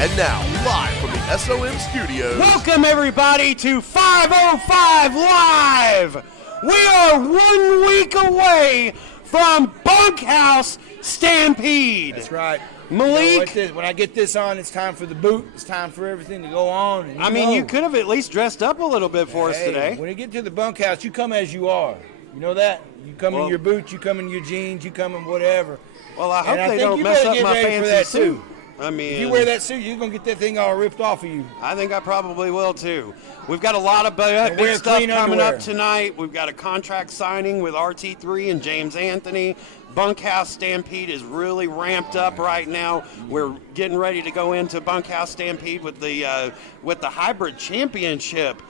And now, live from the SOM studios. Welcome, everybody, to 505 Live. We are 1 week away from Bunkhouse Stampede. That's right. Malik. You know, when I get this on, it's time for the boot. It's time for everything to go on. And you could have at least dressed up a little bit for us today. When you get to the bunkhouse, you come as you are. You know that? You come in your boots, you come in your jeans, you come in whatever. Well, I hope they don't mess up my fancy suit. If you wear that suit, you're going to get that thing all ripped off of you. I think I probably will, too. We've got a lot of big stuff coming up tonight. We've got a contract signing with RT3 and James Anthony. Bunkhouse Stampede is really ramped up right now. We're getting ready to go into Bunkhouse Stampede with the Hybrid Championship.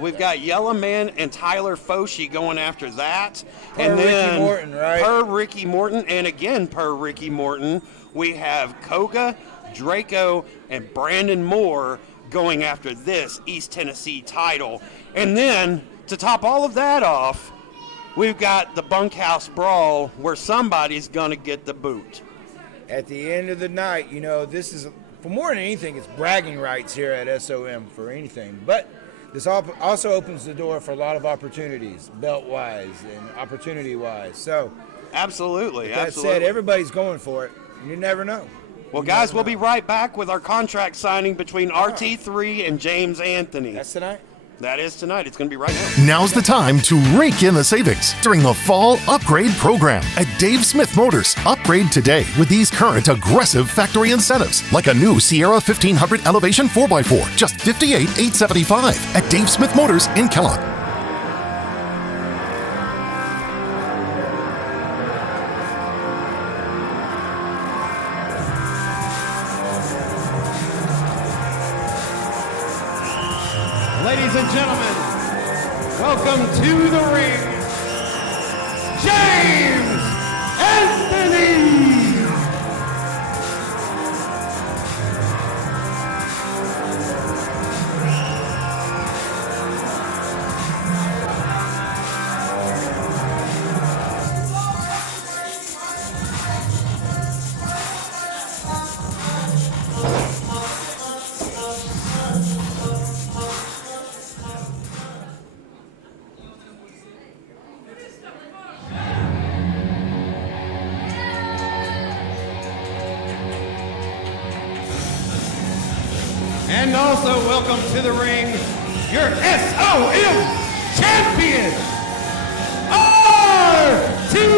We've got Yellow Man and Tyler Foshi going after that. Ricky Morton, right? Per Ricky Morton, and again per Ricky Morton, we have Koga, Draco, and Brandon Moore going after this East Tennessee title. And then, to top all of that off, we've got the Bunkhouse Brawl where somebody's going to get the boot. At the end of the night, you know, this is, for more than anything, it's bragging rights here at SOM for anything. But this also opens the door for a lot of opportunities, belt-wise and opportunity-wise. So, absolutely. That said, everybody's going for it. You never know. Well, guys, we'll be right back with our contract signing between RT3 and James Anthony. That's tonight? That is tonight. It's going to be right now. Now's the time to rake in the savings during the Fall Upgrade Program at Dave Smith Motors. Upgrade today with these current aggressive factory incentives, like a new Sierra 1500 Elevation 4x4, just $58,875 at Dave Smith Motors in Kellogg. Ladies and gentlemen, welcome to the ring, James Anthony! And also welcome to the ring, your SOM champion, RT3!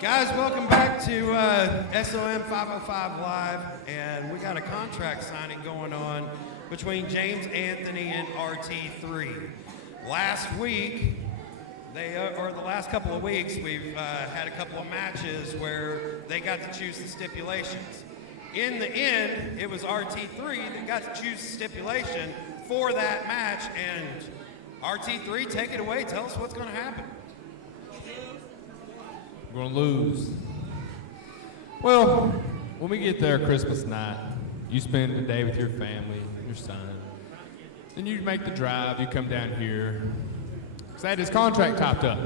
Guys, welcome back to SOM 505 Live, and we got a contract signing going on between James Anthony and RT3. Last week, or the last couple of weeks, we've had a couple of matches where they got to choose the stipulations. In the end, it was RT3 that got to choose the stipulation for that match, and RT3, take it away. Tell us what's going to happen. We're going to lose. Well, when we get there Christmas night, you spend the day with your family, your son. Then you make the drive, you come down here. Because I had his contract topped up.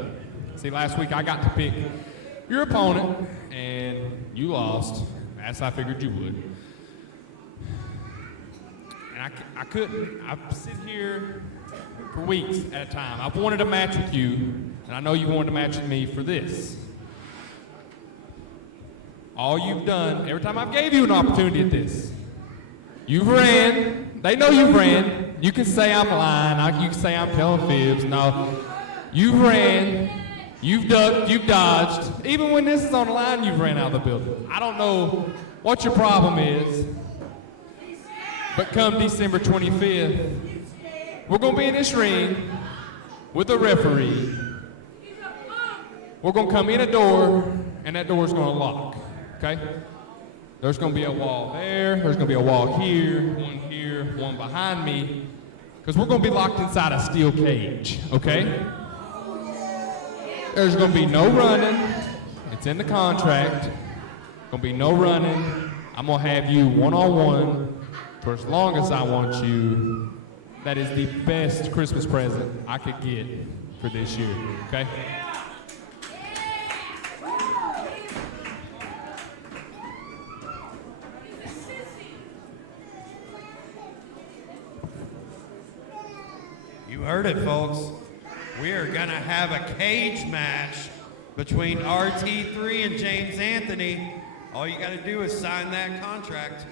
See, last week I got to pick your opponent, and you lost, as I figured you would. And I couldn't. I sit here for weeks at a time. I wanted a match with you, and I know you wanted a match with me for this. All you've done, every time I've gave you an opportunity at this, you've ran. They know you've ran. You can say I'm lying. You can say I'm telling fibs. No, you've ran. You've ducked. You've dodged. Even when this is on the line, you've ran out of the building. I don't know what your problem is, but come December 25th, we're going to be in this ring with a referee. We're going to come in a door, and that door is going to lock. Okay? There's going to be a wall there. There's going to be a wall here, one behind me, because we're going to be locked inside a steel cage. Okay? There's going to be no running. It's in the contract. Going to be no running. I'm gonna have you one-on-one for as long as I want you. That is the best Christmas present I could get for this year, okay? You heard it, folks. We are going to have a cage match between RT3 and James Anthony. All you got to do is sign that contract.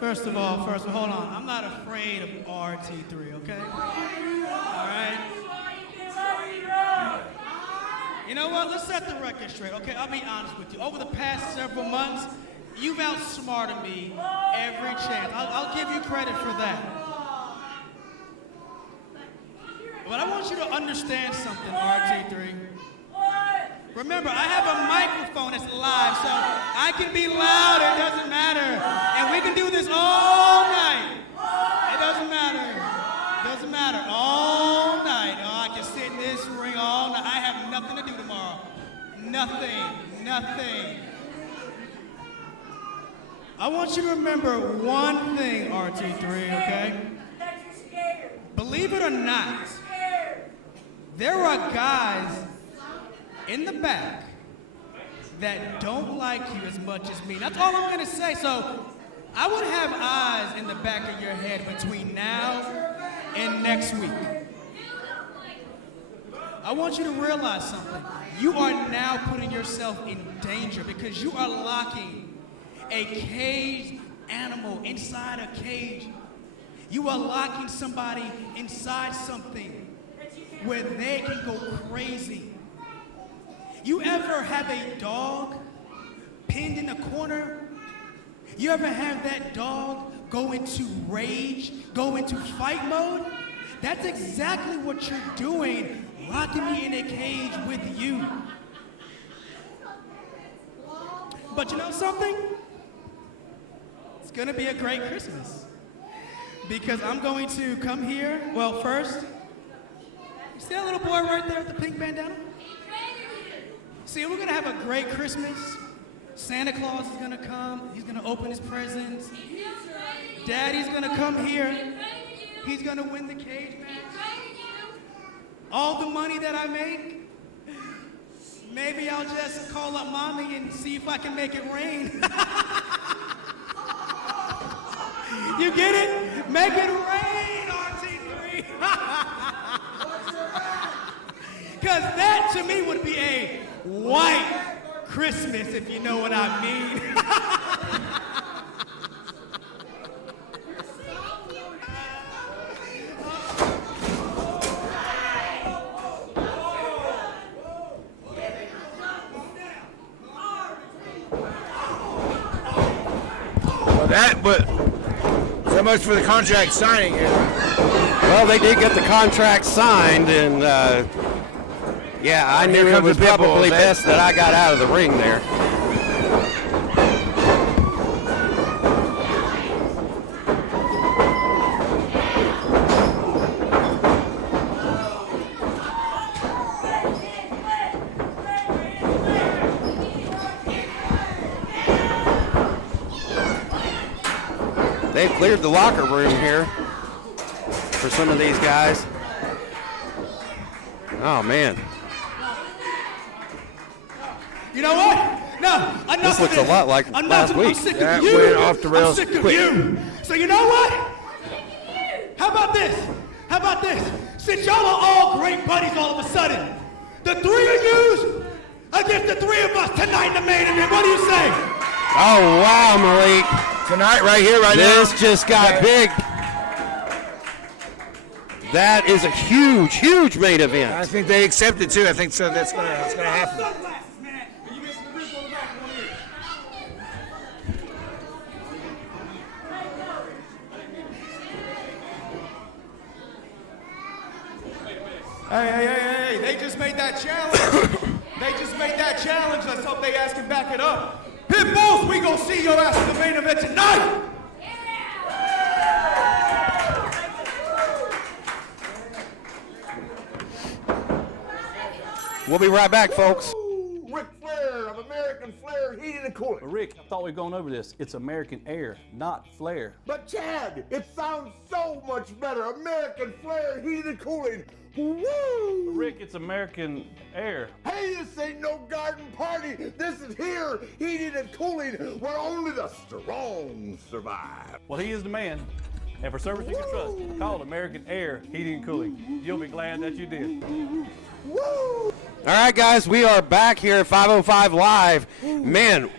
First of all, hold on. I'm not afraid of RT3, okay? All right? You know what? Let's set the record straight, okay? I'll be honest with you. Over the past several months, you've outsmarted me every chance. I'll give you credit for that. But I want you to understand something, RT3. Remember, I have a microphone that's live, so I can be loud, it doesn't matter. And we can do this all night. It doesn't matter. It doesn't matter. All night. Oh, I can sit in this ring all night. I have nothing to do tomorrow. Nothing. I want you to remember one thing, RT3, okay? Believe it or not, there are guys in the back that don't like you as much as me. That's all I'm gonna say. So I would have eyes in the back of your head between now and next week. I want you to realize something. You are now putting yourself in danger because you are locking a caged animal inside a cage. You are locking somebody inside something where they can go crazy. You ever have a dog pinned in a corner? You ever have that dog go into rage, go into fight mode? That's exactly what you're doing, locking me in a cage with you. But you know something? It's gonna be a great Christmas. Because I'm going to come here, well first, you see that little boy right there with the pink bandana? See, we're gonna have a great Christmas. Santa Claus is gonna come. He's gonna open his presents. Daddy's gonna come here. He's gonna win the cage match. All the money that I make, maybe I'll just call up mommy and see if I can make it rain. You get it? Make it rain, RT3. Because that to me would be a white Christmas, if you know what I mean. But so much for the contract signing here. Well, they did get the contract signed, and yeah, I knew it was probably best that I got out of the ring there. They've cleared the locker room here for some of these guys. Oh, man. You know what? No, enough This looks of a lot like last week. I'm sick of That you. went off the rails I'm sick of quick. you. So you know what? How about this? How about this? Since y'all are all great buddies all of a sudden, the three of yous against the three of us tonight in the main event. What do you say? Oh, wow, Malik. Tonight, right here, right now. This just got big. That is a huge, huge main I event. think they accept it too. I think so. That's gonna happen. Hey, they just made that challenge. They just made that challenge. Let's hope they ask him back it up. Pit Bulls, we gonna see your ass in the main event tonight. We'll be right back, folks. Ric Flair of American Flair Heating and Cooling. Rick, I thought we were going over this. It's American Air, not Flair. But Chad, it sounds so much better. American Flair Heating and Cooling. Woo! Rick, it's American Air. Hey, this ain't no garden party. This is here, heating and cooling, where only the strong survive. Well, he is the man. And for service you can trust, call American Air Heating and Cooling. You'll be glad that you did. Woo! All right, guys, we are back here at 505 Live. Man,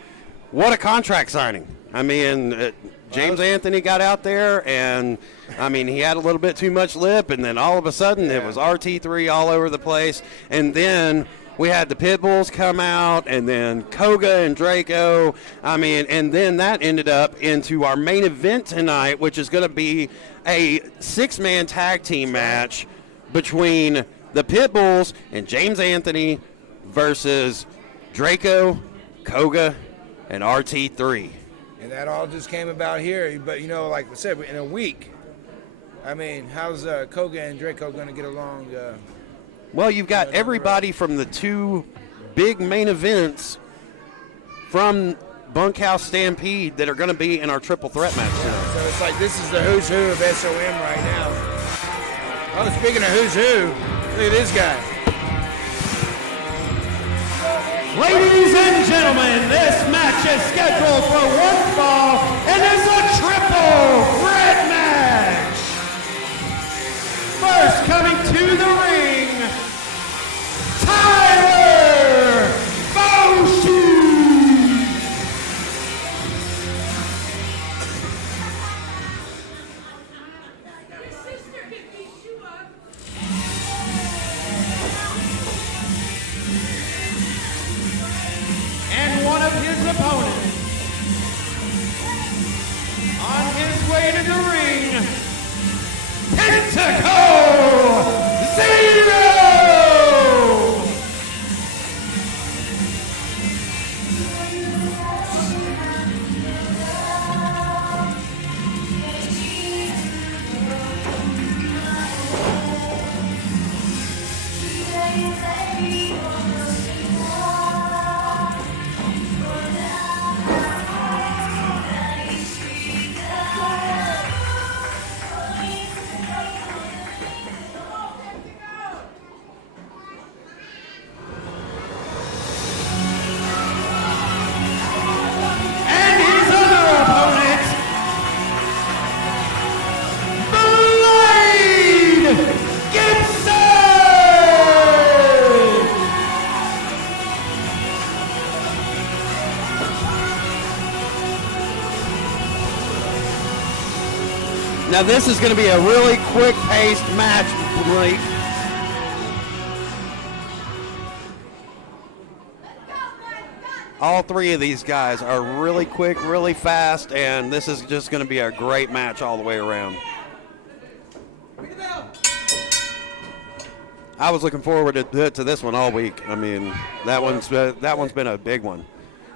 what a contract signing. I mean, James Anthony got out there, and, I mean, he had a little bit too much lip, and then all of a sudden it was RT3 all over the place. And then we had the Pitbulls come out, and then Koga and Draco. I mean, and then that ended up into our main event tonight, which is going to be a 6-man tag team match between the Pitbulls and James Anthony versus Draco, Koga, and RT3. And that all just came about here. But, you know, like I said, in a week, I mean, how's Koga and Draco going to get along? Well, you've got everybody from the 2 big main events from Bunkhouse Stampede that are going to be in our triple threat match tonight. So it's like this is the who's who of SOM right now. Oh, speaking of who's who, look at this guy. Ladies and gentlemen, this match is scheduled for 1 fall and is a triple threat match. First coming to the ring, Tyler Foshi. And one of his opponents, on his way to the ring, Pentacle Zero! Now this is going to be a really quick-paced match, Blake. All 3 of these guys are really quick, really fast, and this is just going to be a great match all the way around. I was looking forward to this one all week. I mean, that one's been a big one.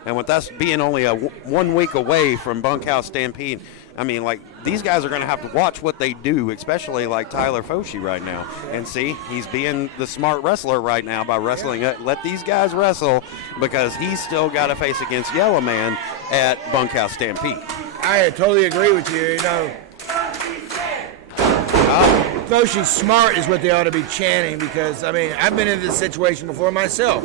And with us being only 1 week away from Bunkhouse Stampede, I mean, like, these guys are going to have to watch what they do, especially like Tyler Foshi right now. And see, he's being the smart wrestler right now by wrestling. Let these guys wrestle because he's still got to face against Yellow Man at Bunkhouse Stampede. I totally agree with you. You know, Foshi's smart is what they ought to be chanting because, I mean, I've been in this situation before myself,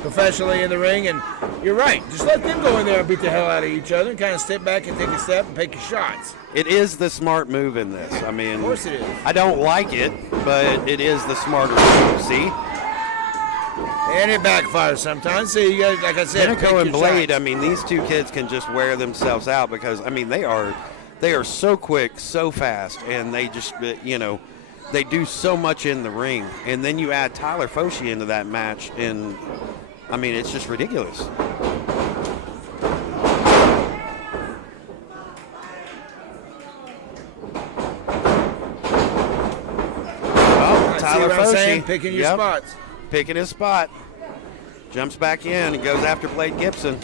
professionally in the ring, and you're right. Just let them go in there and beat the hell out of each other and kind of step back and take a step and take your shots. It is the smart move in this. I mean, of course it is. I don't like it, but it is the smarter move. See? And it backfires sometimes. So you guys, like I said, Pinnacle and Blade, I mean, these 2 kids can just wear themselves out because, I mean, they are so quick, so fast, and they just, you know, they do so much in the ring. And then you add Tyler Foshi into that match, and, I mean, it's just ridiculous. Tyler Foshi picking your spots. Picking his spot. Jumps back in and goes after Blade Gibson.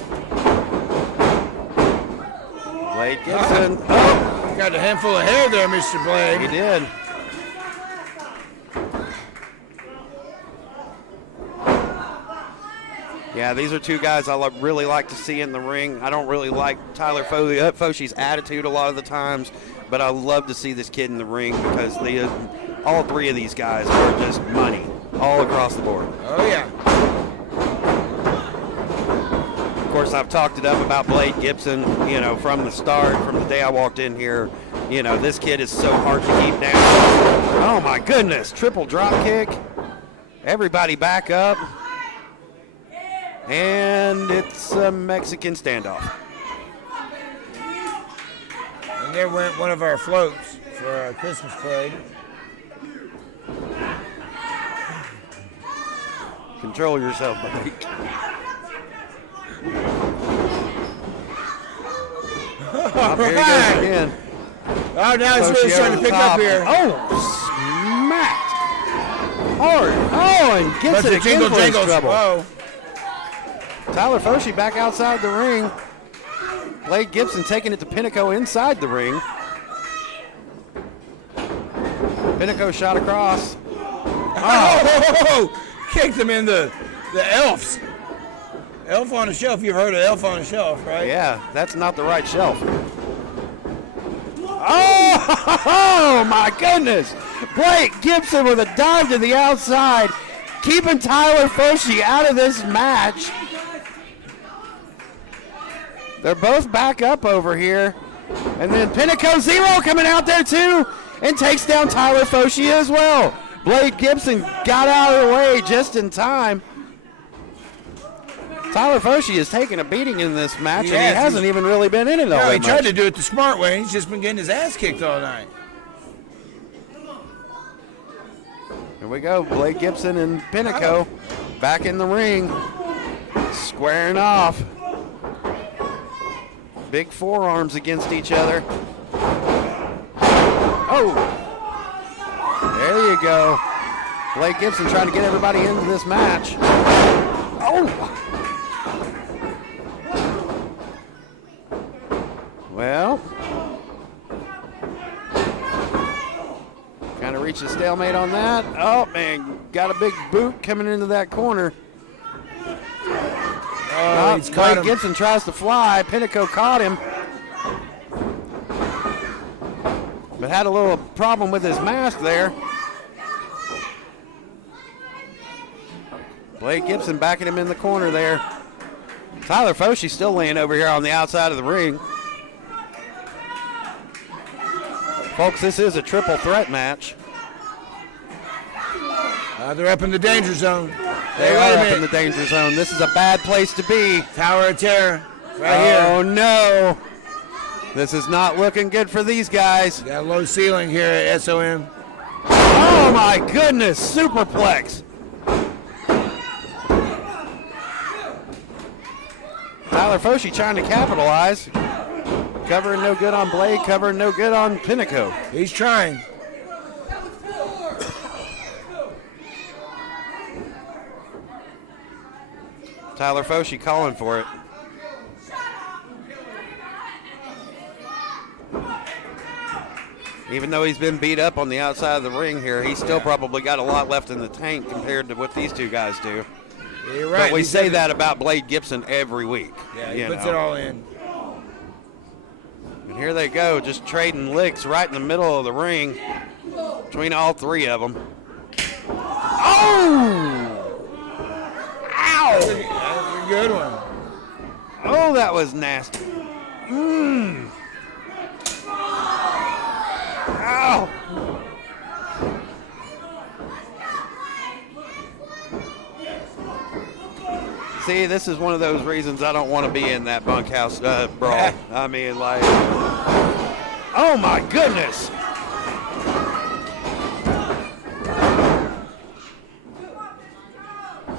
Blade Gibson. Oh! Got a handful of hair there, Mr. Blade. He did. Yeah, these are two guys I really like to see in the ring. I don't really like Tyler Foshie's attitude a lot of the times, but I love to see this kid in the ring because all three of these guys are just money all across the board. Oh, yeah. Of course, I've talked it up about Blade Gibson, you know, from the start, from the day I walked in here. You know, this kid is so hard to keep down. Oh, my goodness. Triple drop kick. Everybody back up. And it's a Mexican standoff. And there went one of our floats for our Christmas parade. Control yourself, buddy. All Here he right. goes again. Oh, now he's really starting to pick up here. Oh, smacked. Hard. Oh, and gets Bunch it of again jingle for his jangles. trouble. Whoa. Tyler Foshie back outside the ring. Blade Gibson taking it to Pinnacle inside the ring. Pinnacle shot across. Oh! Kicked him in the elves. Elf on a shelf. You've heard of elf on a shelf, right? Yeah, that's not the right shelf. Oh, my goodness. Blake Gibson with a dive to the outside, keeping Tyler Foshie out of this match. They're both back up over here. And then Pinnacle Zero coming out there too and takes down Tyler Foshie as well. Blade Gibson got out of the way just in time. Tyler Foshie is taking a beating in this match, and he hasn't even really been in it all No, he that tried much. to do it the smart way, and he's just been getting his ass kicked all night. Here we go, Blade Gibson and Pinnacle back in the ring, squaring off. Big forearms against each other. Oh, there you go. Blade Gibson trying to get everybody into this match. Oh! Well, kind of reached a stalemate on that. Oh, man, got a big boot coming into that corner. Oh, he's caught Blade him. Gibson tries to fly. Pinnacle caught him. But had a little problem with his mask there. Blade Gibson backing him in the corner there. Tyler Foshie still laying over here on the outside of the ring. Folks, this is a triple threat match. They're up in the danger zone. They Hey, are wait a up minute. in the danger zone. This is a bad place to be. Tower of Terror, right Oh, here. no. This is not looking good for these guys. Got a low ceiling here at SOM. Oh, my goodness. Superplex. Tyler Foshie trying to capitalize. Covering no good on Blade, covering no good on Pinnacle. He's trying. Tyler Foshie calling for it. Even though he's been beat up on the outside of the ring here, he's still probably got a lot left in the tank compared to what these two guys do. Yeah, you're right. But we He say said that about Blade Gibson every week. Yeah, he you puts know. it all in. And here they go, just trading licks right in the middle of the ring between all three of them. Oh! Ow! That's a good one. Oh, that was nasty. Mmm. Ow! See, this is one of those reasons I don't want to be in that bunkhouse brawl. I mean, like, oh my goodness!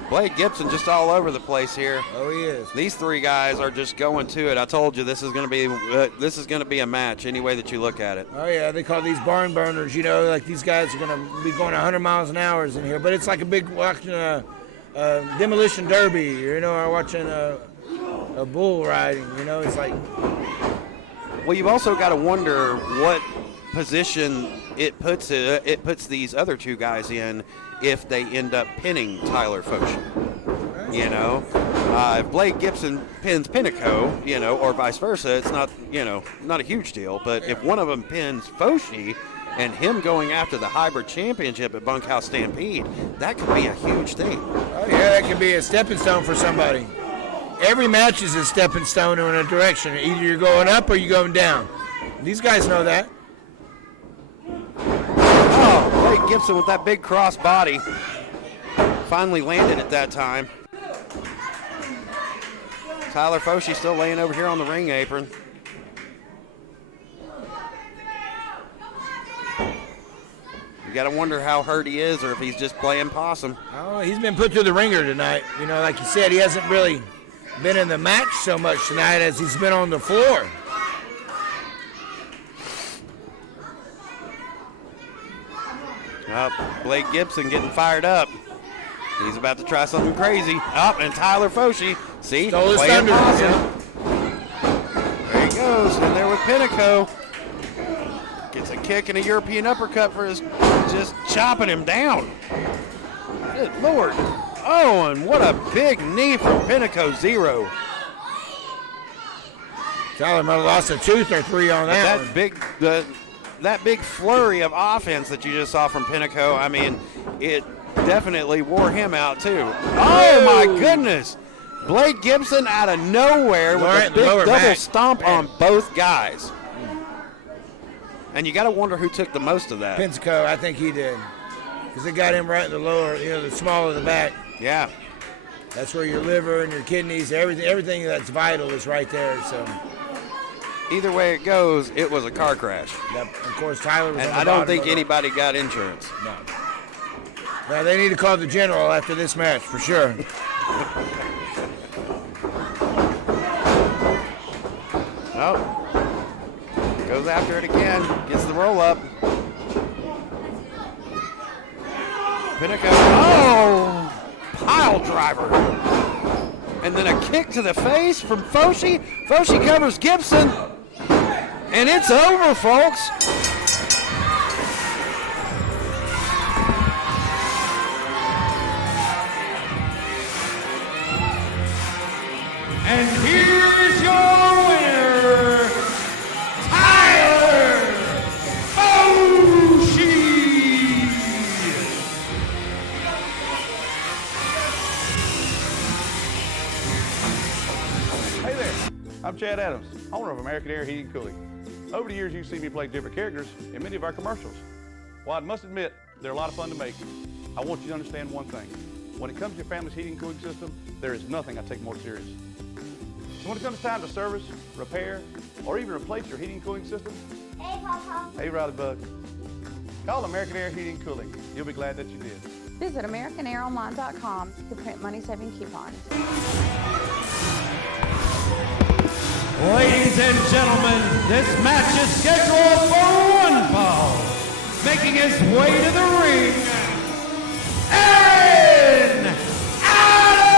Blade Gibson just all over the place here. Oh, he is. These three guys are just going to it. I told you this is going to be a match any way that you look at it. Oh, yeah, they call these barn burners, you know, like these guys are going to be going 100 miles an hour in here. But it's like a big watching a demolition derby, you know, or watching a bull riding. You know, it's like. Well, you've also got to wonder what position it puts these other two guys in if they end up pinning Tyler Foch. You know, if Blake Gibson pins Pinnaco, you know, or vice versa, it's not, you know, not a huge deal. But if one of them pins Foch and him going after the hybrid championship at Bunkhouse Stampede, that could be a huge thing. Oh yeah, that could be a stepping stone for somebody. Every match is a stepping stone in a direction. Either you're going up or you're going down. These guys know that. Oh, Blake Gibson with that big cross body. Finally landed at that time. Tyler Foch still laying over here on the ring apron. You got to wonder how hurt he is or if he's just playing possum. Oh, he's been put through the ringer tonight. You know, like you said, he hasn't really been in the match so much tonight as he's been on the floor. Blake Gibson getting fired up. He's about to try something crazy. And Tyler Foch, see, stole his thunder. There he goes, in there with Pinnaco. Gets a kick and a European uppercut for his, just chopping him down. Good Lord. Oh, and what a big knee from Pinnaco, 0. Tyler might have lost a tooth or 3 on that one. That big flurry of offense that you just saw from Pinnaco, I mean, it definitely wore him out too. Oh my goodness. Blake Gibson out of nowhere with a big double stomp on both guys. And you got to wonder who took the most of that. Pinnaco, I think he did. Because it got him right in the lower, you know, the small of the back. Yeah. That's where your liver and your kidneys, everything that's vital is right there. So either way it goes, it was a car crash. Yep. Of course, Tyler was. And on the I don't bottom think anybody got insurance. No. Now they need to call the general after this match for sure. Oh, goes after it again. Gets the roll up. Pinnaco. Oh, pile driver. And then a kick to the face from Foch. Foch covers Gibson. And it's over, folks. And here's your winner, Tyler Foch. Hey there, I'm Chad Adams, owner of American Air Heating and Cooling. Over the years, you've seen me play different characters in many of our commercials. While I must admit, they're a lot of fun to make, I want you to understand one thing. When it comes to your family's heating and cooling system, there is nothing I take more serious. So when it comes time to service, repair, or even replace your heating and cooling system, hey, Papa. Hey, Riley Bug. Call American Air Heating and Cooling. You'll be glad that you did. Visit AmericanAirOnline.com to print money-saving coupons. Ladies and gentlemen, this match is scheduled for 1 fall. Making his way to the ring, Aaron Adams!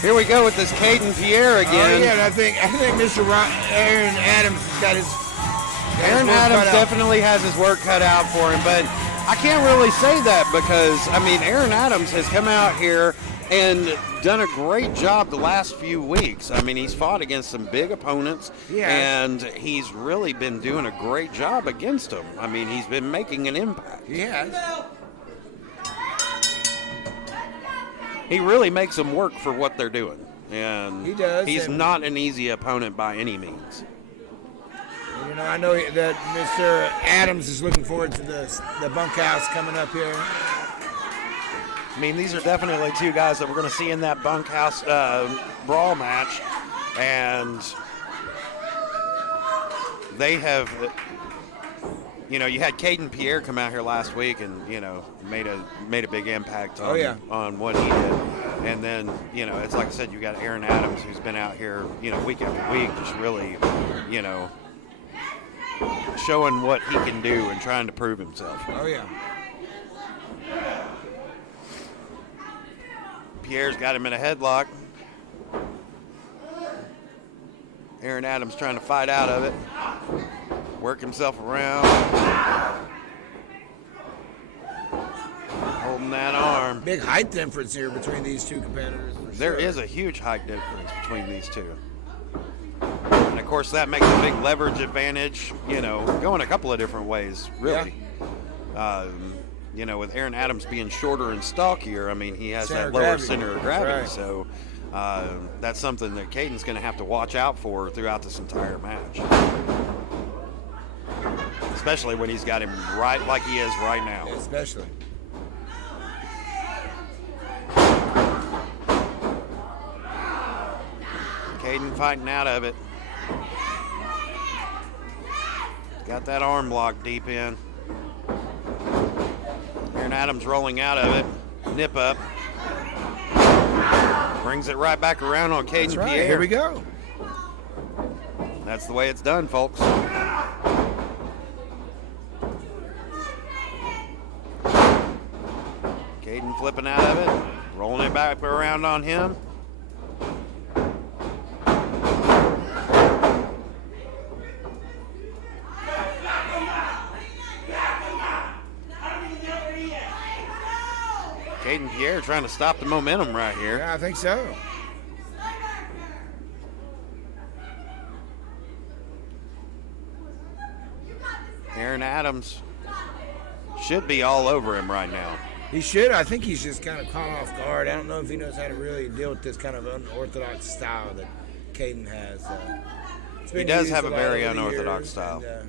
Here we go with this Caden Pierre again. Oh yeah, and I think Mr. Aaron Adams has got his. Aaron Adams definitely has his work cut out for him, but I can't really say that because, I mean, Aaron Adams has come out here and done a great job the last few weeks. I mean, he's fought against some big opponents, and he's really been doing a great job against them. I mean, he's been making an impact. He has. He really makes them work for what they're doing. And he does. He's not an easy opponent by any means. You know, I know that Mr. Adams is looking forward to the bunkhouse coming up here. I mean, these are definitely two guys that we're going to see in that bunkhouse brawl match, and they have, you know, you had Caden Pierre come out here last week and, you know, made a big impact on what he did. And then, you know, it's like I said, you got Aaron Adams, who's been out here, you know, week after week, just really, you know, showing what he can do and trying to prove himself. Oh, yeah. Pierre's got him in a headlock. Aaron Adams trying to fight out of it. Work himself around. Holding that arm. Big height difference here between these two competitors. There is a huge height difference between these two. And of course that makes a big leverage advantage, you know, going a couple of different ways, really. Yeah. You know, with Aaron Adams being shorter and stockier, I mean, he has that lower center of gravity. Right. So that's something that Caden's going to have to watch out for throughout this entire match. Especially when he's got him right like he is right now. Yeah, especially. Caden fighting out of it. Got that arm lock deep in. Aaron Adams rolling out of it. Nip up. Brings it right back around on Caden Pierre. Here we go. That's the way it's done, folks. Caden flipping out of it. Rolling it back around on him. Caden Pierre trying to stop the momentum right here. Yeah, I think so. Aaron Adams should be all over him right now. He should. I think he's just kind of caught off guard. I don't know if he knows how to really deal with this kind of unorthodox style that Caden has. He does have a very unorthodox style. And,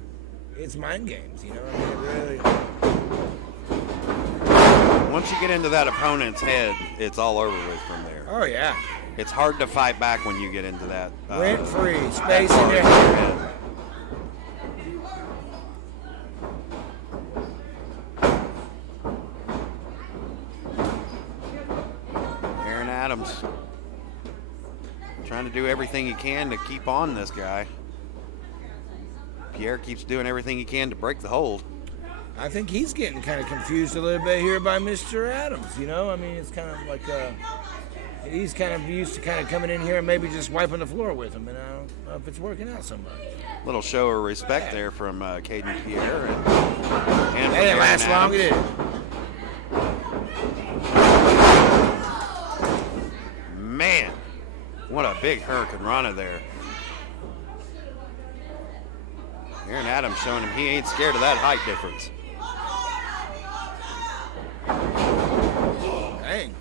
it's mind games, you know. I mean, it really. Once you get into that opponent's head, it's all over with from there. Oh, yeah. It's hard to fight back when you get into that. Rent free, space in your head. Aaron Adams trying to do everything he can to keep on this guy. Pierre keeps doing everything he can to break the hold. I think he's getting kind of confused a little bit here by Mr. Adams, you know? I mean, it's kind of like he's kind of used to kind of coming in here and maybe just wiping the floor with him, and I don't know if it's working out so much. Little show of respect there from Caden Pierre. And they didn't last long, did it? Man, what a big Hurricane Rana there. Aaron Adams showing him he ain't scared of that height difference. Dang.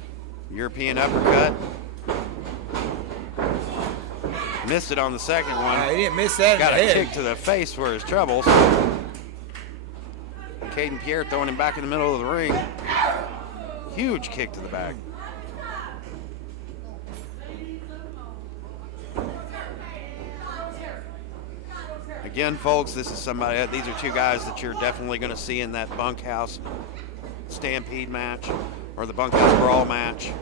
European uppercut. Missed it on the second one. He didn't miss that. Got a kick to the face for his troubles. Caden Pierre throwing him back in the middle of the ring. Huge kick to the back. Again, folks, this is somebody. These are two guys that you're definitely going to see in that bunkhouse stampede match or the bunkhouse brawl match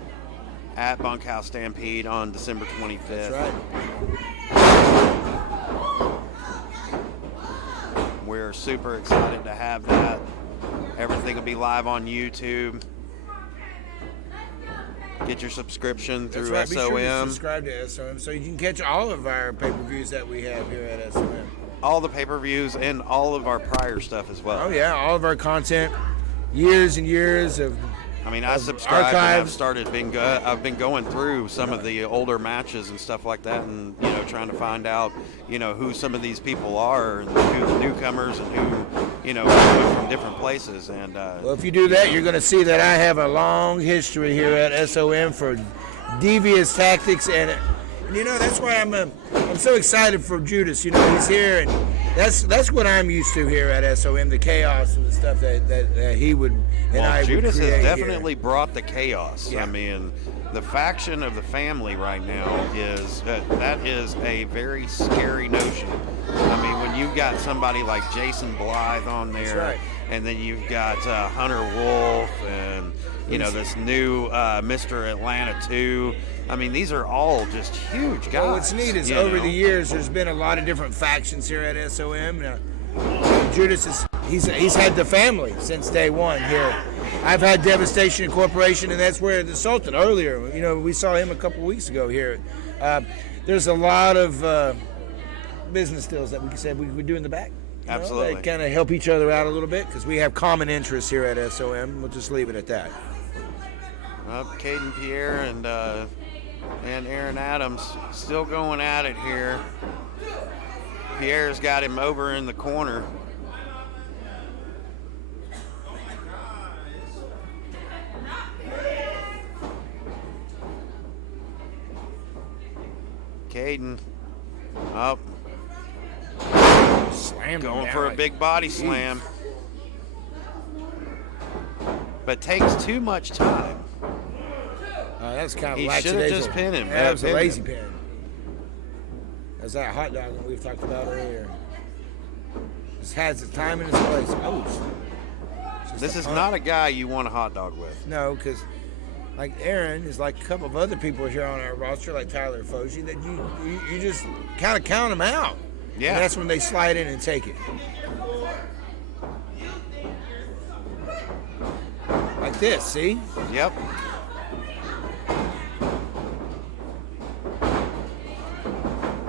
at Bunkhouse Stampede on December 25th. That's right. We're super excited to have that. Everything will be live on YouTube. Get your subscription through SOM. Be sure to subscribe to SOM so you can catch all of our pay-per-views that we have here at SOM. All the pay-per-views and all of our prior stuff as well. Oh, yeah, all of our content. years and years of. I mean, I subscribed archives. and I've been going through some of the older matches and stuff like that, and trying to find out who some of these people are and who the newcomers and who are from different places. And well, if you do that, you're going to see that I have a long history here at SOM for devious tactics, and that's why I'm so excited for Judas. He's here, and that's what I'm used to here at SOM, the chaos and the stuff that he would and I Judas would has create definitely here. brought the chaos. Yeah. I mean, the faction of the family right now is that is a very scary notion. I mean, when you've got somebody like Jason Blythe on there, right. and then you've got Hunter Wolf and this new Mr. Atlanta 2. I mean, these are all just huge guys. Well, what's neat is over the years, there's been a lot of different factions here at SOM. Judas he's had the family since day one here. I've had Devastation Corporation, and that's where the Sultan earlier. We saw him a couple weeks ago here. There's a lot of business deals that we said we would do in the back. Absolutely. They kind of help each other out a little bit because we have common interests here at SOM. We'll just leave it at that. Caden, Pierre, and Aaron Adams still going at it here. Pierre's got him over in the corner. Caden up. Going for a big body slam. But takes too much time. That's kind of he should have just pinned him. That was a lazy pin. That's that hot dog that we've talked about earlier. Just has its time and its place. Oh, this is not a guy you want a hot dog with. No, because like Aaron is like a couple of other people here on our roster, like Tyler Foshi, that you just kind of count them out. Yeah. And that's when they slide in and take it. Like this, see? Yep.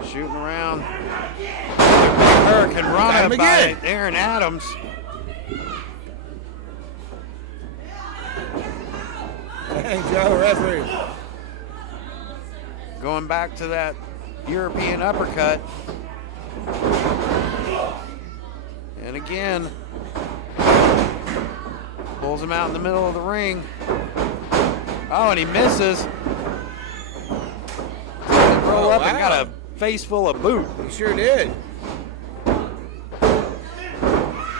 Shooting around. Hurricane run by Aaron Adams. Thank Joe, referee. Going back to that European uppercut. And again, pulls him out in the middle of the ring. Oh, and he misses. Roll up and got a face full of boot. He sure did.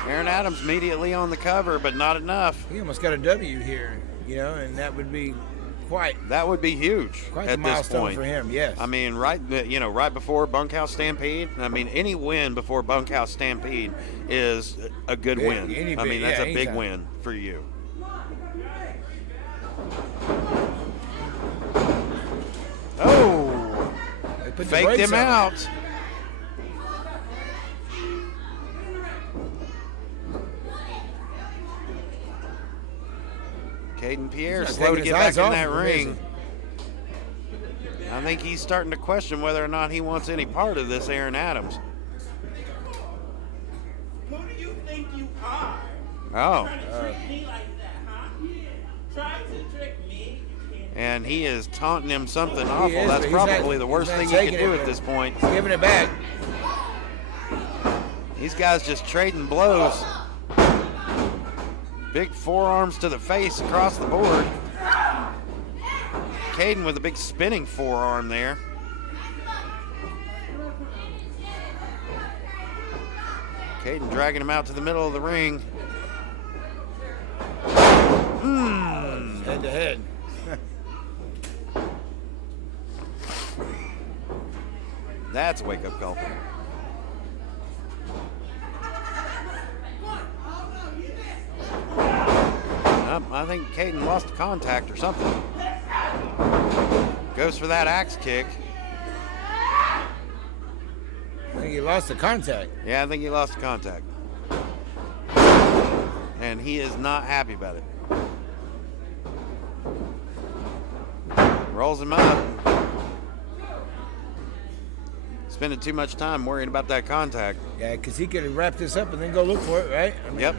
Aaron Adams immediately on the cover, but not enough. He almost got a W here, and that would be That would be huge quite at the this milestone point for him. Yes. I mean, right before Bunkhouse Stampede. I mean, any win before Bunkhouse Stampede is a good win. I mean, that's a big win for you. Oh, faked him out. Caden Pierre slow to get back in that ring. I think he's starting to question whether or not he wants any part of this Aaron Adams. Who do you think you are? Oh. Trying to trick me like that, huh? Trying to trick me? And he is taunting him something awful. is, That's but he's probably not- the worst he's thing not he could taking do it, at this point. He's giving it back. These guys just trading blows. Big forearms to the face across the board. Caden with a big spinning forearm there. Caden dragging him out to the middle of the ring. Head to head. That's a wake-up call. I think Caden lost contact or something. Goes for that axe kick. I think he lost the contact. Yeah, I think he lost contact. And he is not happy about it. Rolls him up. Spending too much time worrying about that contact. Yeah, because he could have wrapped this up and then go look for it, right? Yep.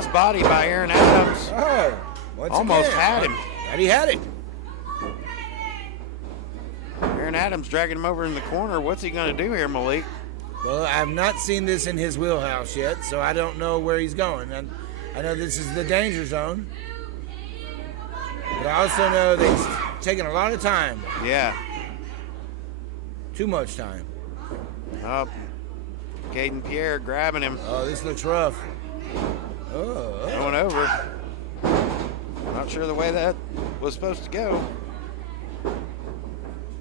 crossbody by Aaron Adams. Oh, once Almost again. had him. And he had it. Aaron Adams dragging him over in the corner. What's he going to do here, Malik? Well, I've not seen this in his wheelhouse yet, so I don't know where he's going. And I know this is the danger zone, but I also know that he's taking a lot of time. Yeah. Too much time. Oh, Caden Pierre grabbing him. Oh, this looks rough. Oh. Going over. Not sure the way that was supposed to go.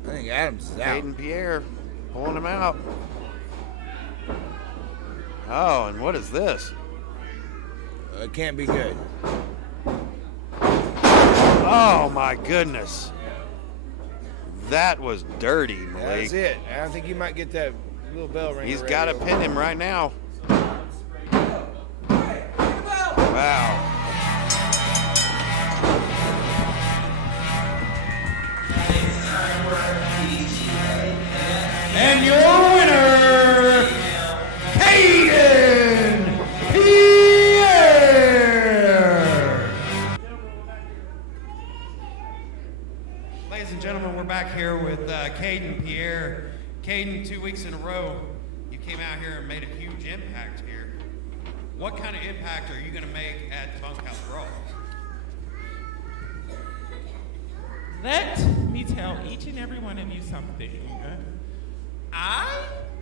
I think Adams is out. Caden Pierre pulling him out. Oh, and what is this? It can't be good. Oh, my goodness. That was dirty, Malik. That's it. I think you might get that little bell ring. He's got to pin him right now. Wow. And your winner, Caden Pierre. Ladies and gentlemen, we're back here with Caden Pierre. Caden, 2 weeks in a row, you came out here and made a huge impact here. What kind of impact are you going to make at the Bunkhouse Brawl? Let me tell each and every one of you something. I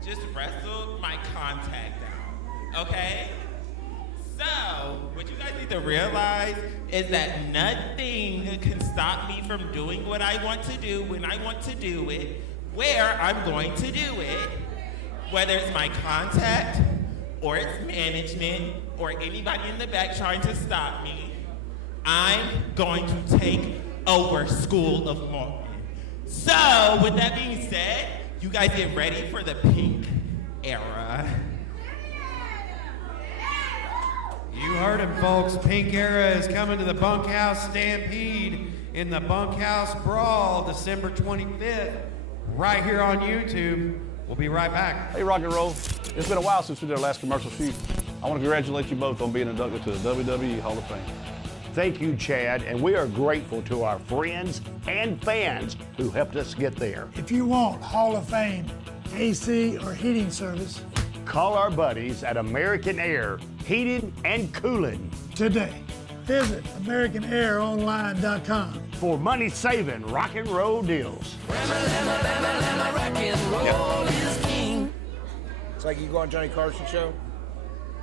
just wrestled my contact out, okay? So, what you guys need to realize is that nothing can stop me from doing what I want to do when I want to do it, where I'm going to do it, whether it's my contact or it's management or anybody in the back trying to stop me. I'm going to take over School of Morton. So, with that being said, you guys get ready for the pink era. You heard him, folks. Pink Era is coming to the Bunkhouse Stampede in the Bunkhouse Brawl, December 25th, right here on YouTube. We'll be right back. Hey, Rock and Roll. It's been a while since we did our last commercial shoot. I want to congratulate you both on being inducted to the WWE Hall of Fame. Thank you, Chad, and we are grateful to our friends and fans who helped us get there. If you want Hall of Fame, AC, or heating service, call our buddies at American Air Heating and Cooling today. Visit AmericanAirOnline.com for money-saving rock and roll deals. It's like you go on Johnny Carson show.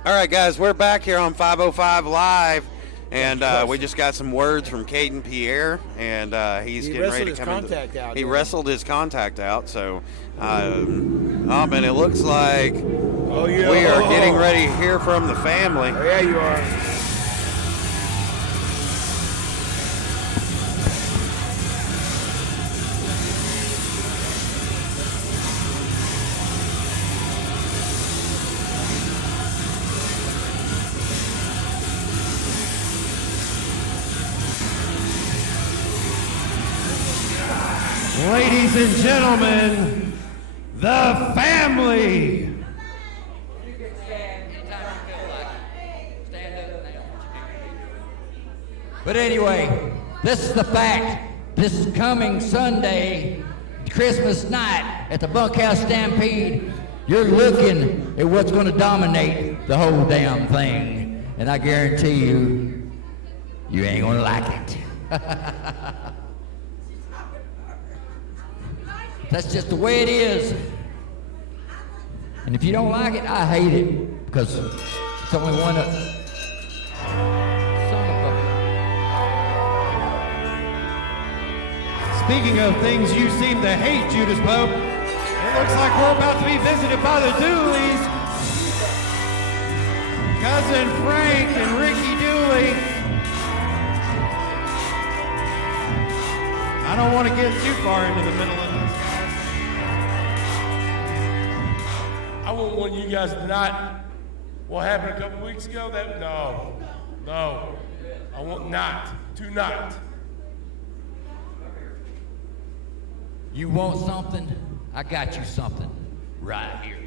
All right, guys, we're back here on 505 Live. And we just got some words from Caden Pierre, and he's getting ready to come in. He wrestled his contact out, so man, it looks like we are getting ready to hear from the family. Oh, yeah, you are. Ladies and gentlemen, the family. But anyway, this is the fact. This is coming Sunday, Christmas night at the Bunkhouse Stampede. You're looking at what's going to dominate the whole damn thing. And I guarantee you, you ain't going to like it. That's just the way it is. And if you don't like it, I hate it, because it's only one of... Speaking of things you seem to hate, Judas Pope, it looks like we're about to be visited by the Dooleys. Cousin Frank and Ricky Dooley. I don't want to get too far into the middle of this. I wouldn't want you guys to not. What happened a couple weeks ago? No. I want not. You want something? I got you something right here.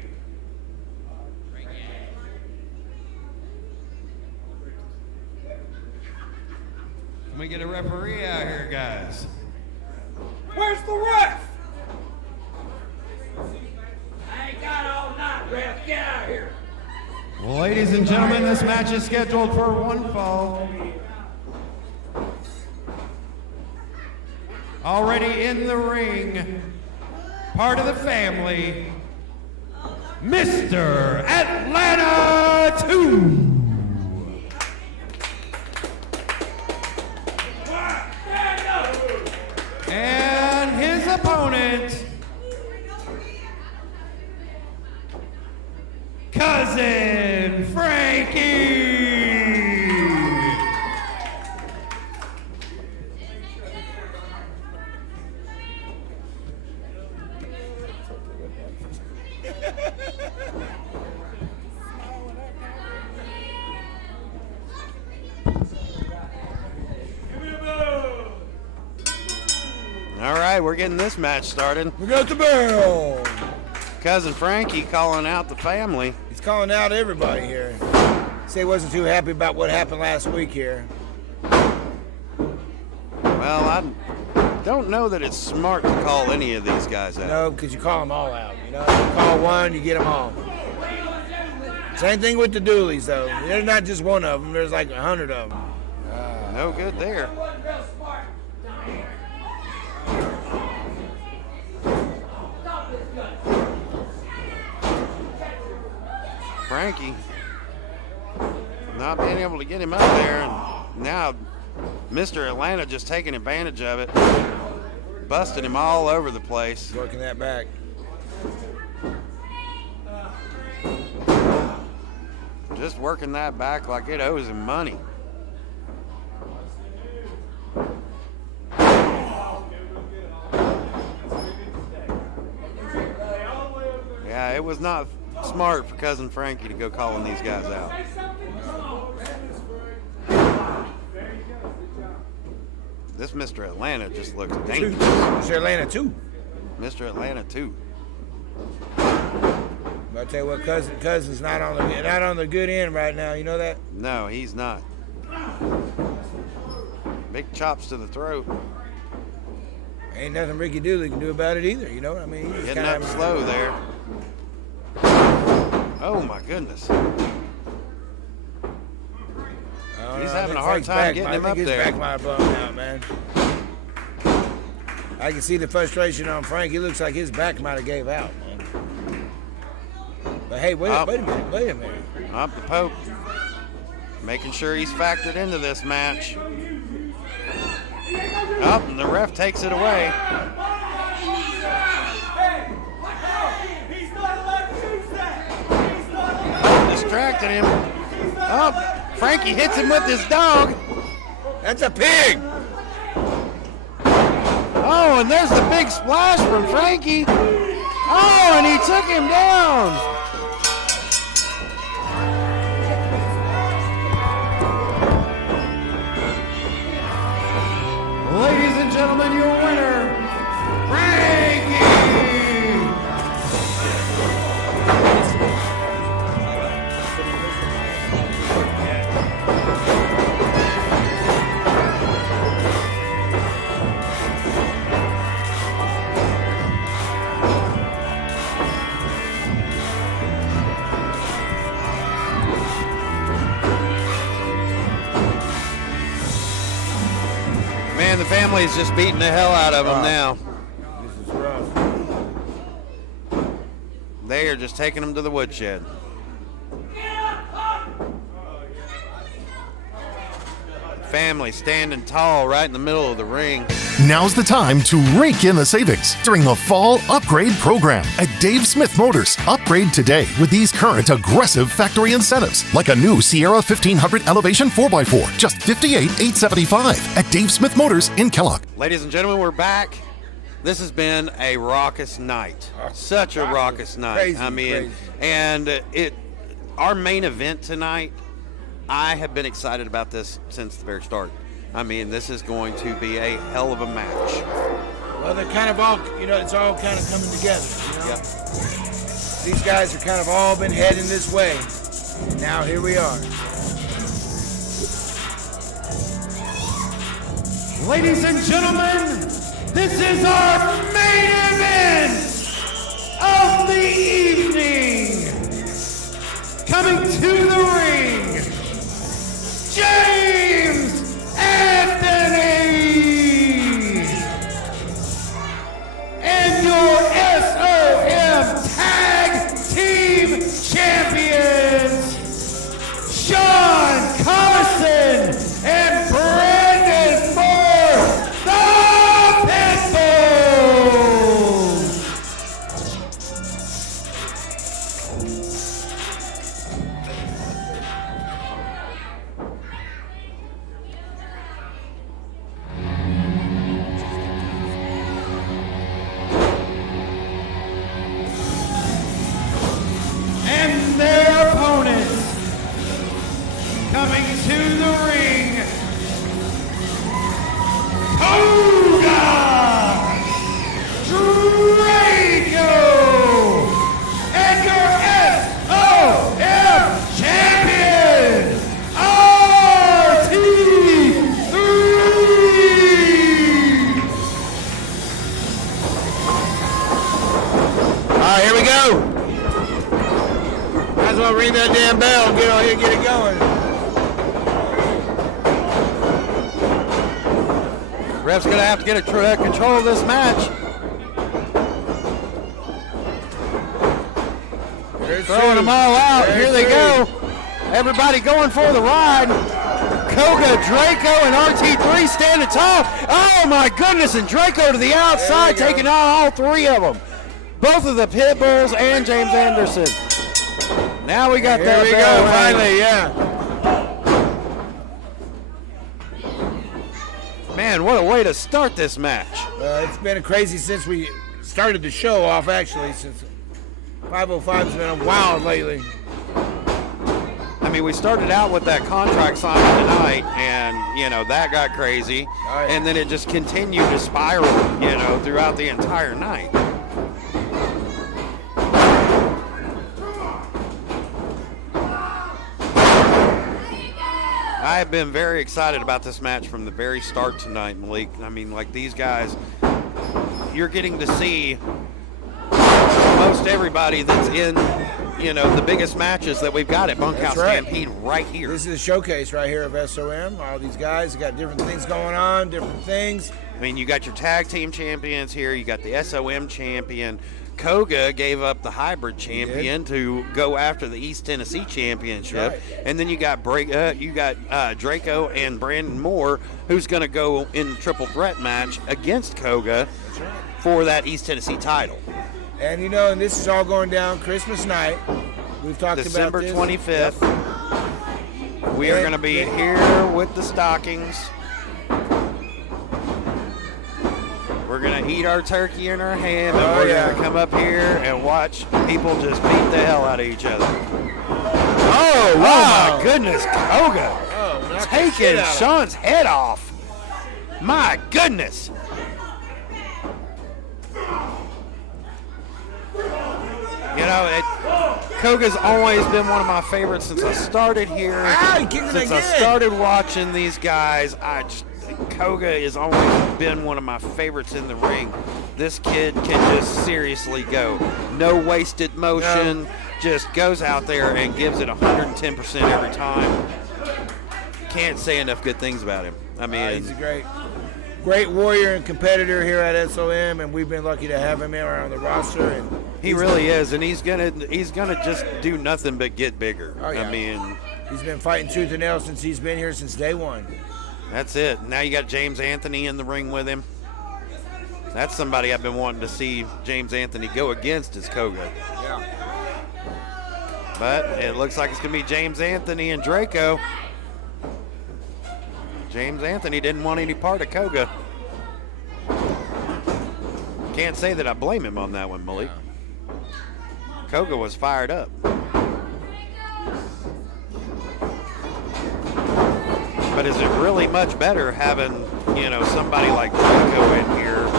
me get a referee out here, guys. Where's the ref? I ain't got all night, ref. Get out of here. Ladies and gentlemen, this match is scheduled for one fall. Already in the ring, part of the family, Mr. Atlanta 2. And his opponent, Cousin Frankie. All right, we're getting this match started. We got the bell. Cousin Frankie calling out the family. He's calling out everybody here. Say he wasn't too happy about what happened last week here. Well, I don't know that it's smart to call any of these guys out. No, because you call them all out. You know, you call one, you get them all. Same thing with the Dooleys, though. There's not just one of them. There's like 100 of them. No good there. Frankie not being able to get him up there, and now Mr. Atlanta just taking advantage of it, busting him all over the place. Working that back. Just working that back like it owes him money. Yeah, it was not smart for Cousin Frankie to go calling these guys out. This Mr. Atlanta just looks dangerous. Mr. Atlanta 2. Mr. Atlanta 2. But I tell you what, Cousin's not on the good end right now. You know that? No, he's not. Big chops to the throat. Ain't nothing Ricky Dooley can do about it either. You know what I mean? He's Getting up slow there. Oh my goodness. He's having a hard time getting him up there. His back might have blown out, man. I can see the frustration on Frank. He looks like his back might have gave out, man. But hey, wait a minute. Up the Pope. Making sure he's factored into this match. Up, and the ref takes it away. Distracted him. Oh, Frankie hits him with his dog. That's a pig. Oh, and there's the big splash from Frankie. Oh, and he took him down. Ladies and gentlemen, your winner, Frankie. Man, the family's just beating the hell out of him now. This is rough. They are just taking him to the woodshed. Family standing tall right in the middle of the ring. Now's the time to rake in the savings during the Fall Upgrade Program at Dave Smith Motors. Upgrade today with these current aggressive factory incentives, like a new Sierra 1500 Elevation 4x4, just $58,875 at Dave Smith Motors in Kellogg. Ladies and gentlemen, we're back. This has been a raucous night. Such a raucous night. Crazy. And our main event tonight, I have been excited about this since the very start. I mean, this is going to be a hell of a match. Well, they're kind of all, it's all kind of coming together, Yep. These guys are kind of all been heading this way. Now here we are. Ladies and gentlemen, this is our main event of the evening. Coming to the ring, James Anthony and your SOM Tag Team Champions, Sean Carson and Brandon Moore, the Pitbulls. And their opponents coming to the ring, Koga Draco and your SOM champion, RT3. All right, here we go. Might as well ring that damn bell and get on here and get it going. Ref's going to have to get control of this match. Throwing them all out. Here they go. Everybody going for the ride. Koga, Draco, and RT3 standing tall. Oh my goodness, and Draco to the outside, taking out all three of them. Both of the Pitbulls and James Anderson. Now we got that. Here we go, finally, yeah. Man, what a way to start this match. It's been crazy since we started the show off, actually, since 505's been wild lately. I mean, we started out with that contract signing tonight, and, you know, that got crazy. Right. And then it just continued to spiral, you know, throughout the entire night. I have been very excited about this match from the very start tonight, Malik. I mean, like, these guys, you're getting to see most everybody that's in, you know, the biggest matches that we've got at Bunkhouse Stampede right here. This is a showcase right here of SOM. All these guys got different things going on, different things. I mean, you got your tag team champions here. You got the SOM champion. Koga gave up the hybrid champion to go after the East Tennessee championship. Right. And then you got Draco and Brandon Moore, who's going to go in the triple threat match against Koga for that East Tennessee title. And, you know, and this is all going down Christmas night. We've talked December about this. 25th. We are going to be here with the stockings. We're going to eat our turkey in our hand, and we're going to come up here and watch people just beat the hell out of each other. Oh, my goodness, Koga taking Sean's head off. My goodness. You know, Koga's always been one of my favorites since I started here. Since I started watching these guys, Koga has always been one of my favorites in the ring. This kid can just seriously go. No wasted motion, just goes out there and gives it 110% every time. Can't say enough good things about him. I mean, he's a great warrior and competitor here at SOM, and we've been lucky to have him around the roster. And he really is, and he's gonna just do nothing but get bigger. I mean, he's been fighting tooth and nail since he's been here since day one. That's it. Now you got James Anthony in the ring with him. That's somebody I've been wanting to see James Anthony go against is Koga. Yeah. But it looks like it's going to be James Anthony and Draco. James Anthony didn't want any part of Koga. Can't say that I blame him on that one, Malik. Koga was fired up. But is it really much better having, you know, somebody like Draco in here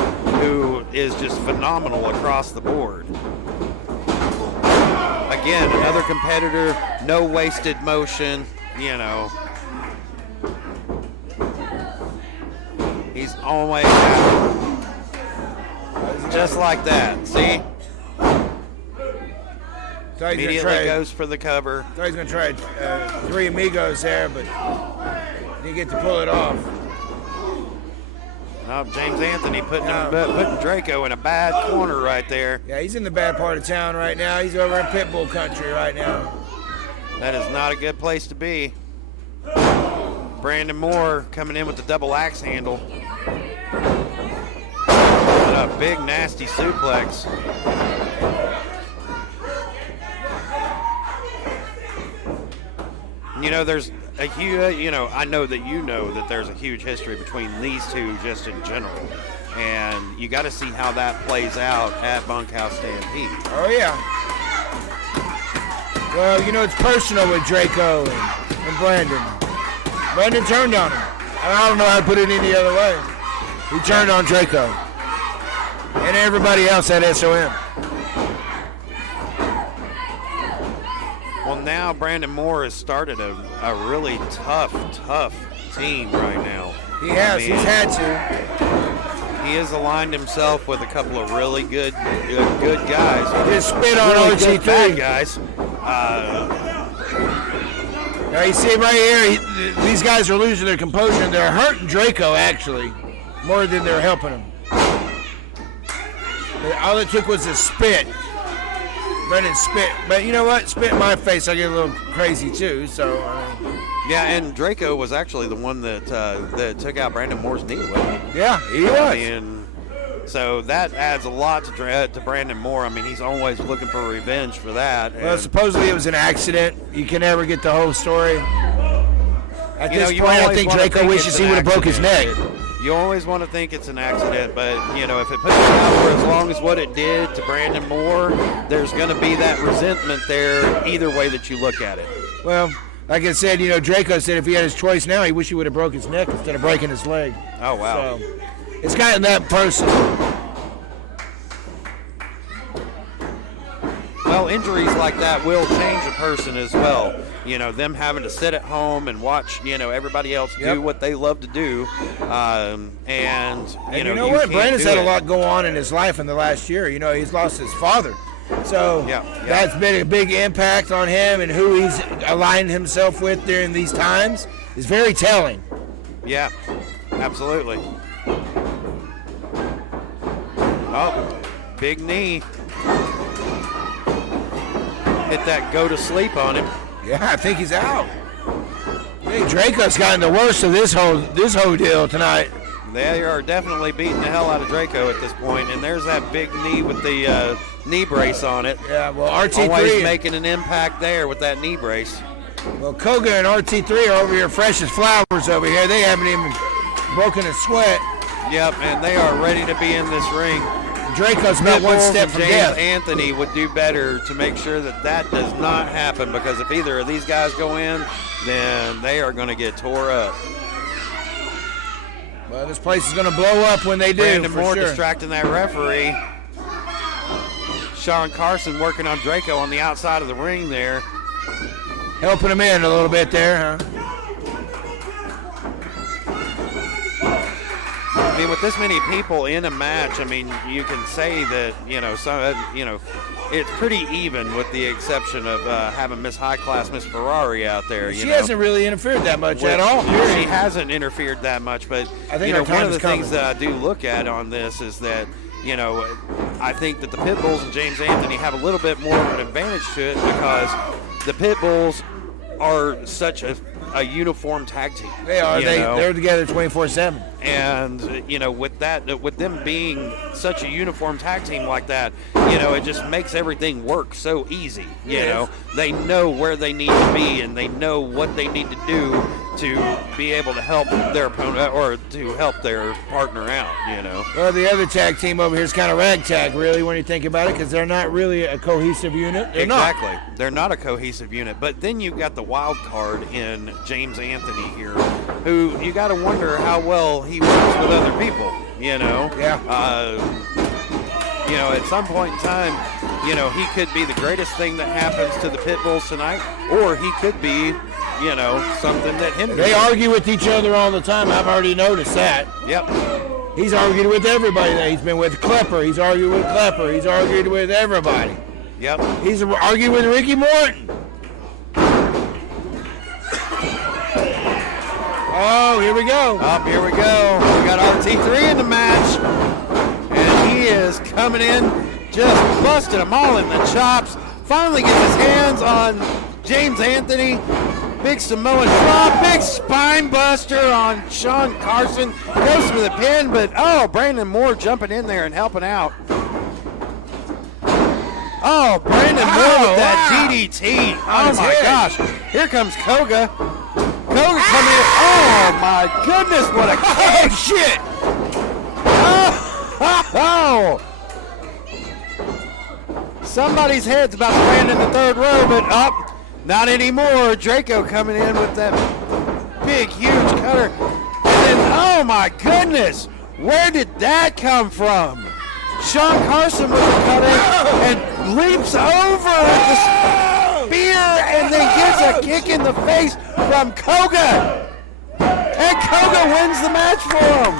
who is just phenomenal across the board? Again, another competitor, no wasted motion, you know. He's on the way down. Just like that. See? Immediately goes for the cover. Thought he was going to try three amigos there, but didn't get to pull it off. Oh, James Anthony putting Draco in a bad corner right there. Yeah, he's in the bad part of town right now. He's over in Pitbull country right now. That is not a good place to be. Brandon Moore coming in with the double axe handle. And a big nasty suplex. You know, there's a huge, I know that that there's a huge history between these two just in general. And you got to see how that plays out at Bunkhouse Stampede. Oh, yeah. Well, it's personal with Draco and Brandon. Brandon turned on him. I don't know how to put it any other way. He turned on Draco. And everybody else at SOM. Well, now Brandon Moore has started a really tough team right now. He has. He's had to. He has aligned himself with a couple of really good guys. He just spit on really RT3. Bad guys. Now you see right here, these guys are losing their composure, and they're hurting Draco, actually, more than they're helping him. All it took was a spit. Brendan spit. But you know what? Spit in my face, I get a little crazy, too. So. Yeah, and Draco was actually the one that took out Brandon Moore's knee. Yeah, he was. And so that adds a lot to Brandon Moore. I mean, he's always looking for revenge for that. Well, supposedly it was an accident. You can never get the whole story. At this point, I think Draco wishes he would have broke his neck. You always want to think it's an accident, but, if it puts it out for as long as what it did to Brandon Moore, there's going to be that resentment there either way that you look at it. Well, like I said, Draco said if he had his choice now, he wished he would have broke his neck instead of breaking his leg. Oh, wow. So, it's kind of that personal. Well, injuries like that will change a person as well. Them having to sit at home and watch, everybody else do what they love to do. And you know what? Brandon's had a lot go on in his life in the last year. He's lost his father. So that's been a big impact on him, and who he's aligned himself with during these times is very telling. Yeah, absolutely. Oh, big knee. Hit that go to sleep on him. Yeah, I think he's out. I think Draco's gotten the worst of this whole deal tonight. They are definitely beating the hell out of Draco at this point, and there's that big knee with the knee brace on it. Yeah, well, RT3 always making an impact there with that knee brace. Well, Koga and RT3 are over here fresh as flowers over here. They haven't even broken a sweat. Yep, and they are ready to be in this ring. Draco's not one step from James death. Anthony would do better to make sure that does not happen, because if either of these guys go in, then they are going to get tore up. Well, this place is going to blow up when they do. Brandon Moore distracting that referee. Sean Carson working on Draco on the outside of the ring there. Helping him in a little bit there, huh? I mean, with this many people in a match, I mean, you can say that, it's pretty even with the exception of having Miss High Class, Miss Ferrari out there. She hasn't really interfered that much at all. She hasn't interfered that much, but I think one of the things that I do look at on this is that, I think that the Pitbulls and James Anthony have a little bit more of an advantage to it because the Pitbulls are such a uniform tag team. They are. They're together 24/7. And with them being such a uniform tag team like that, it just makes everything work so easy. They know where they need to be, and they know what they need to do to be able to help their opponent or to help their partner out. Well, the other tag team over here is kind of ragtag, really, when you think about it, because they're not really a cohesive unit. Exactly. They're not a cohesive unit. But then you've got the wild card in James Anthony here, who you got to wonder how well he works with other people. Yeah. At some point in time, You know, he could be the greatest thing that happens to the Pit Bulls tonight, or he could be, you know, something that hinders. They argue with each other all the time. I've already noticed that. Yep. He's argued with everybody that he's been with. Klepper, he's argued with Klepper. He's argued with everybody. Yep. He's argued with Ricky Morton. Oh, here we go. Up, here we go. We got RT3 in the match. And he is coming in, just busting them all in the chops. Finally gets his hands on James Anthony. Big Samoan drop, big spine buster on Sean Carson. Goes for the pin, but Brandon Moore jumping in there and helping out. Oh, Brandon Moore with that DDT. Oh my gosh. Here comes Koga. Koga coming in. Oh my goodness, what a kick. Shit. Oh. Somebody's head's about to land in the third row, but not anymore. Draco coming in with that big, huge cutter. And then, oh my goodness, where did that come from? Sean Carson with the cutter and leaps over the spear and then gives a kick in the face from Koga. And Koga wins the match for him.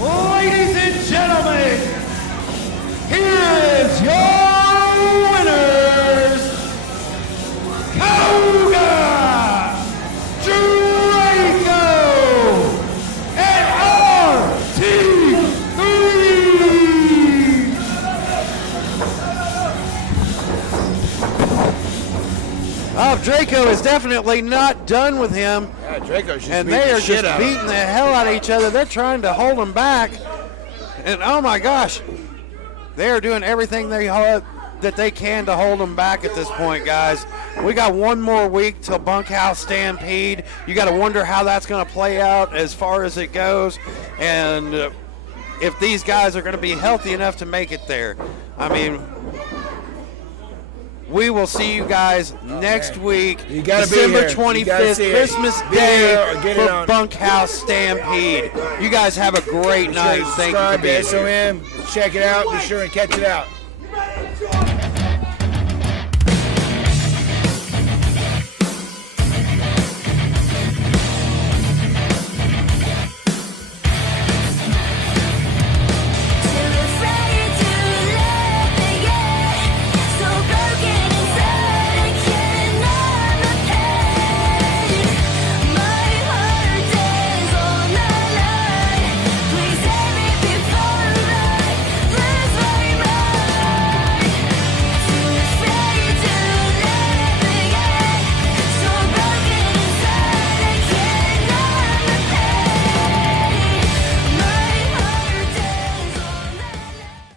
Ladies and gentlemen, here is your winners, Koga, Draco, and RT3. Oh, Draco is definitely not done with him. Yeah, Draco's just and they are just out beating the hell out of each other. They're trying to hold him back. And oh my gosh, they are doing everything that they can to hold them back at this point, guys. We got one more week till Bunkhouse Stampede. You got to wonder how that's going to play out as far as it goes, and if these guys are going to be healthy enough to make it there. I mean, we will see you guys next week, You gotta December be here. You gotta 25th, see it. Christmas Be Day here or get it for on. Bunkhouse Stampede. You guys have a great Be sure night. to Thank you for subscribe being to here. SOM. Check it out. Be sure and catch it out.